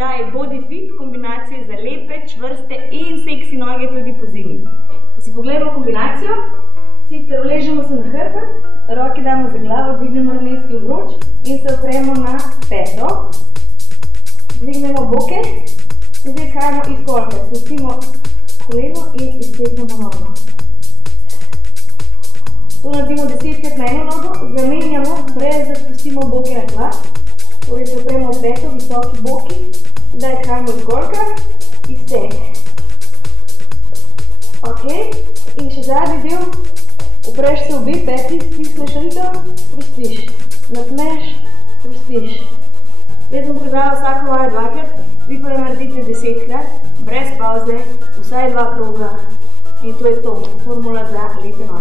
oddaji Body Fit, kombinacije za lepe, čvrste in seksi noge tudi po zimi. Da si pogledamo kombinacijo, sicer uležemo se na hrbet, roke damo za glavo, dvignemo ramenski obroč in se opremo na peto. Dvignemo boke in zdaj izhajamo iz kolke. Spustimo koleno in iztegnemo nogo. To naredimo 10krat na eno nogo, zamenjamo, brez da spustimo boke na tla. Torej se opremo v peto, visoki boki, zdaj izhajamo iz kolka, iztek. Ok, in še zadnji del, upreš se obe peti, stisneš rito, sprostiš, napneš, sprostiš. Jaz sem pokazala vsako vajo dvakrat, vi pa jo naredite 10krat, brez pauze, vsaj 2 kroga in to je to, formula za lepe noge.